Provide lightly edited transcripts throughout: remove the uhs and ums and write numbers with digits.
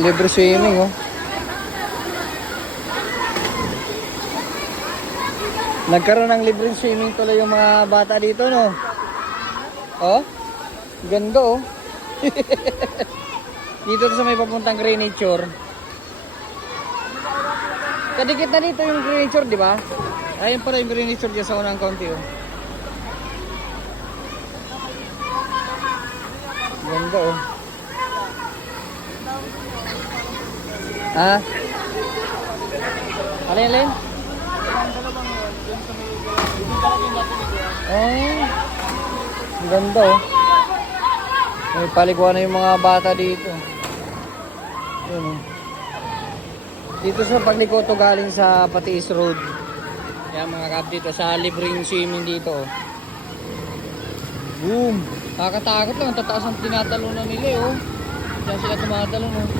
Libre swimming, oh. Nagkaroon ng libreng swimming tuloy yung mga bata dito, no? Oh, ganda, oh. Dito sa may papuntang Green Nature. Kadikit na dito yung Green Nature, di ba? Ayun pala yung Green Nature dyan sa unang konti, oh. Ganda, oh. Ha? Alin? Oh, ang ganda, oh. May paliguan na yung mga bata dito. Yun, oh. Dito sa Paglikoto galing sa Patiis Road. Yan mga kap dito sa libreng swimming dito, oh. Boom! Nakakatakot lang, tataas ang tinatalunan nila, oh. Diyan sila tumatalon, oh.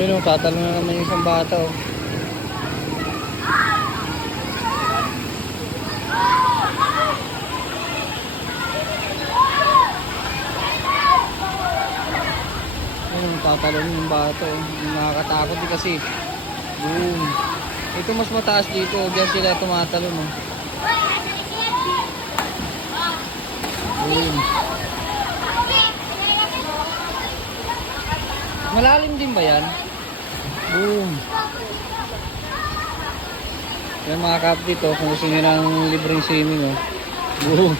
Ayun, oh, tatalon na naman yung isang bata, oh. Ayun, tatalon yung bata, oh. Nakakatakot din kasi. Boom! Ito mas mataas dito, diyan sila tumatalon, oh. Boom! Malalim din ba yan? Boom! Yan mga kap dito, kung gusto nyo ng libreng swimming, oh. Boom!